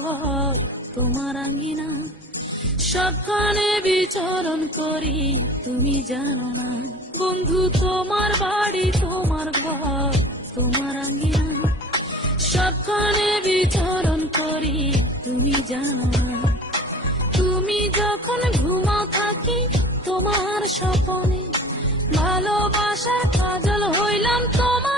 ঘর তোমার আঙ্গিনা, সবখানে বিচরণ করি তুমি জানো না। বন্ধু তোমার বাড়ি তোমার ঘর তোমার আঙ্গিনা, সবখানে বিচরণ করি তুমি জানো না। তুমি যখন ঘুমাও থাকি তোমার স্বপনে, ভালোবাসার কাজল হইলাম তোমার